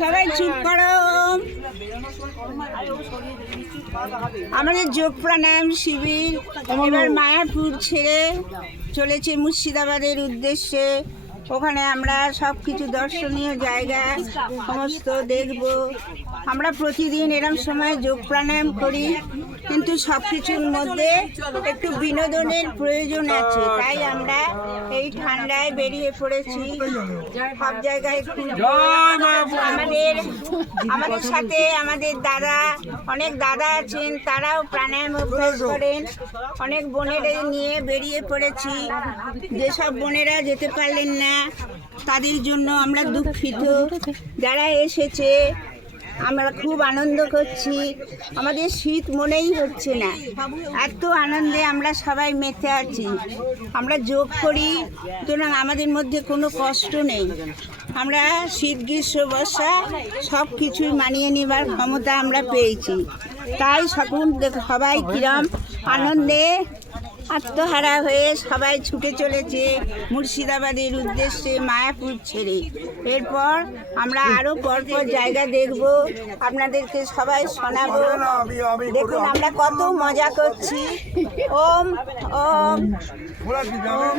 সবাই চুপ করো। আমাদের যোগ প্রাণায়াম শিবির এবার মায়াপুর ছেড়ে চলেছে মুর্শিদাবাদের উদ্দেশ্যে। ওখানে আমরা সব কিছু দর্শনীয় জায়গা সমস্ত দেখব। আমরা প্রতিদিন এরম সময় যোগ প্রাণায়াম করি, কিন্তু সব কিছুর মধ্যে একটু বিনোদনের প্রয়োজন আছে, তাই আমরা এই ঠান্ডায় বেরিয়ে পড়েছি। সব জায়গায় আমাদের সাথে আমাদের দাদা, অনেক দাদা আছেন, তারাও প্রাণায়াম অভ্যাস করেন। অনেক বোনেরা নিয়ে বেরিয়ে পড়েছি। যেসব বোনেরা যেতে পারলেন না তাদের জন্য আমরা দুঃখিত। যারা এসেছে আমরা খুব আনন্দ করছি। আমাদের শীত মনেই হচ্ছে না, এত আনন্দে আমরা সবাই মেতে আছি। আমরা যোগ করি, সুতরাং আমাদের মধ্যে কোনো কষ্ট নেই। আমরা শীত গ্রীষ্ম বর্ষা সব কিছুই মানিয়ে নেবার ক্ষমতা আমরা পেয়েছি। তাই সবাই কিরম আনন্দে আত্মহারা হয়ে সবাই ছুটে চলেছে মুর্শিদাবাদের উদ্দেশ্যে মায়াপুর ছেড়ে। এরপর আমরা আরও পরপর জায়গা দেখব, আপনাদেরকে সবাই শোনাবো। দেখুন আমরা কত মজা করছি। ওম ওম ওম।